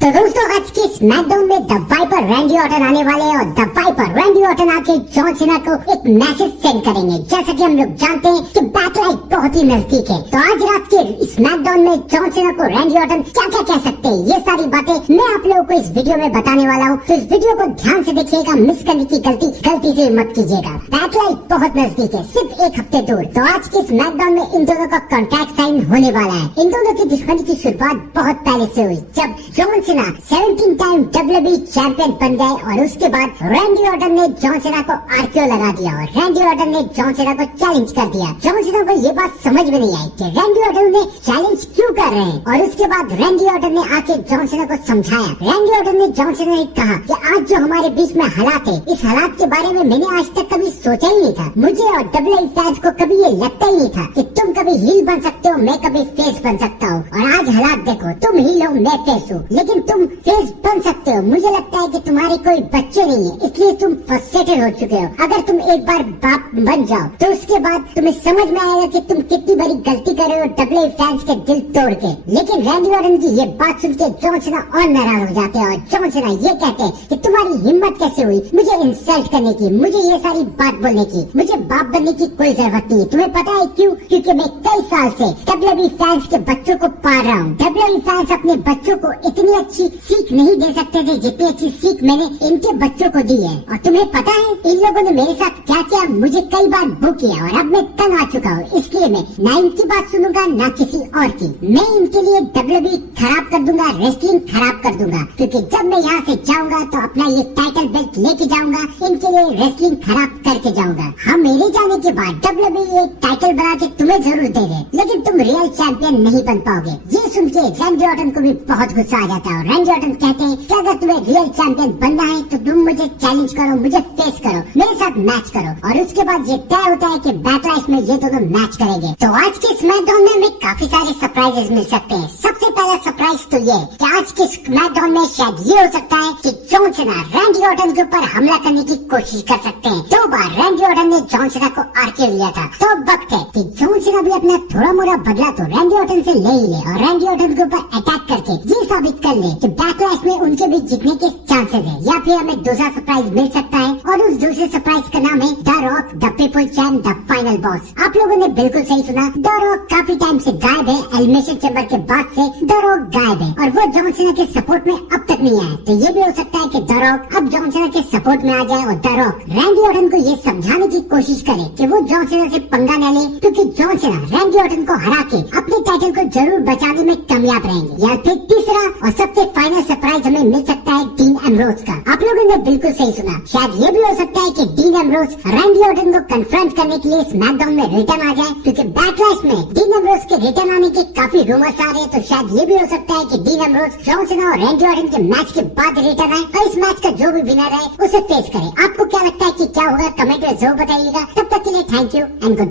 तो दोस्तों आज के स्मैकडाउन में द वाइपर रैंडी ऑर्टन आने वाले हैं और द वाइपर रैंडी ऑर्टन आके जॉन सीना को एक मैसेज सेंड करेंगे। जैसा कि हम लोग जानते हैं कि बैटल बहुत ही नजदीक है, तो आज रात के स्मैकडाउन में जॉन सीना को रैंडी ऑर्टन क्या क्या कह सकते हैं, ये सारी बातें मैं आप लोगों को इस वीडियो में बताने वाला हूँ। तो इस वीडियो को ध्यान से देखिएगा, मिस करने की गलती से मत कीजिएगा। बैटल बहुत नजदीक है, सिर्फ एक हफ्ते दूर। तो आज के स्मैकडाउन में इन दोनों का कॉन्ट्रैक्ट साइन होने वाला है। इन दोनों की दुश्मनी की शुरुआत बहुत पहले से हुई, जब John Cena 17 time WWE champion बन गए और उसके बाद रैंडी ऑर्टन ने जॉन सीना को आरकेओ लगा दिया और रैंडी ऑर्टन ने जॉन सीना को चैलेंज कर दिया। जॉन सीना को ये बात समझ में नहीं आई कि रैंडी ऑर्टन ने चैलेंज क्यों कर रहे हैं, और उसके बाद रैंडी ऑर्टन ने आके जॉन सीना को समझाया। रैंडी ऑर्टन ने जॉन सीना ने कहा कि आज जो हमारे बीच में हालात है, इस हालात के बारे में मैंने आज तक कभी सोचा ही नहीं था। मुझे और WWE फैंस को कभी ये लगता ही नहीं था कि तुम कभी हील बन सकते हो, मैं कभी फेस बन सकता हूँ। और आज हालात देखो, तुम हील हो, मैं फेस हूँ, लेकिन तुम फेस बन सकते हो। मुझे लगता है कि तुम्हारे कोई बच्चे नहीं है, इसलिए तुम फ्रस्ट्रेटेड हो चुके हो। अगर तुम एक बार बाप बन जाओ तो उसके बाद तुम्हें समझ में आएगा कि तुम कितनी बड़ी गलती कर रहे हो WWE फैंस के दिल तोड़ के। लेकिन रैंडी ऑर्टन की ये बात सुन के जॉन सीना और नाराज हो जाते हैं और जॉन सीना ये कहते हैं कि तुम्हारी हिम्मत कैसे हुई मुझे इंसल्ट करने की, मुझे ये सारी बात बोलने की। मुझे बाप बनने की कोई जरूरत नहीं है। तुम्हें पता है क्यों? क्योंकि मैं कई साल से WWE फैंस के बच्चों को पाल रहा हूँ। WWE फैंस अपने बच्चों को इतनी अच्छी सीख नहीं दे सकते थे जितनी अच्छी सीख मैंने इनके बच्चों को दी है। और तुम्हें पता है इन लोगों ने मेरे साथ क्या किया? मुझे कई बार बुक किया और अब मैं तंग आ चुका हूँ। इसलिए मैं ना इनकी बात सुनूंगा ना किसी और की। मैं इनके लिए WWE खराब कर दूंगा, रेसलिंग खराब कर दूंगा, क्योंकि जब मैं यहाँ से जाऊंगा तो अपना ये टाइटल बेल्ट लेके जाऊंगा, इनके लिए रेसलिंग खराब करके जाऊंगा। हाँ, मेरे जाने के बाद WWE एक टाइटल बना के तुम्हें जरूर दे दे, लेकिन तुम रियल चैंपियन नहीं बन पाओगे। ये सुन के रैंडी ऑर्टन को भी बहुत गुस्सा आ जाता है और रैंडी ऑर्टन कहते हैं कि अगर तुम्हें रियल चैंपियन बनना है तो तुम मुझे चैलेंज करो, मुझे फेस करो, मेरे साथ मैच करो। और उसके बाद ये तय होता है कि बैकलैश में ये दोनों मैच करेंगे। तो आज के स्मैकडाउन में हमें काफी सारे सरप्राइजेस मिल सकते हैं। सबसे पहला सरप्राइज तो ये कि आज के स्मैकडाउन में शायद ये हो सकता है कि जॉन सीना रैंडी ऑर्टन के ऊपर हमला करने की कोशिश कर सकते हैं। 2 बार रैंडी ऑर्टन ने जॉन सीना को आरकेओ लिया था, तो अब वक्त है कि जॉन सीना भी अपना थोड़ा मोड़ा बदला तो रैंडी ऑर्टन से ले ही ले और रैंडी ऑर्टन के ऊपर अटैक करके ये साबित कर ले कि बैकलैश में उनके भी जीतने के चांसेस है। या फिर हमें दूसरा सरप्राइज मिल सकता है और उस दूसरे सरप्राइज का नाम है the rock the people champ the final boss. आप लोगों ने बिल्कुल सही सुना, द रॉक काफी टाइम से गायब है। एलिमिनेशन चैम्बर के बाद से द रॉक गायब है और वो जॉन सीना के सपोर्ट में अब तक नहीं आया। तो ये भी हो सकता है कि द रॉक अब जॉन सीना के सपोर्ट में आ जाए और द रॉक रैंडी ऑर्टन को ये समझाने की कोशिश करे कि वो जॉन सीना से पंगा न ले, क्योंकि जॉन सीना रैंडी ऑर्टन को हरा के अपने टाइटल को जरूर बचाने में कामयाब रहेंगे। या फिर तीसरा और सबसे फाइनल सरप्राइज हमें मिल सकता है डीन एम्ब्रोज का। आप लोगों ने बिल्कुल सही सुना, शायद ये भी हो सकता है कि डीन एम्ब्रोज रैंडी ऑर्टन को कन्फ्रंट करने के लिए स्मैकडाउन में रिटर्न आ जाए, क्योंकि बैकलैश में डीन एम्ब्रोज के रिटर्न आने के काफी रूमर्स आ रहे हैं। तो शायद ये भी हो सकता है कि डीन एम्ब्रोज जॉन सीना और रैंडी ऑर्टन के मैच के बाद रिटर्न आए और इस मैच का जो भी विनर है उसे फेस करे। आपको क्या लगता है कि क्या होगा? कमेंट में जरूर बताइएगा। तब तक के लिए थैंक यू एंड गुड।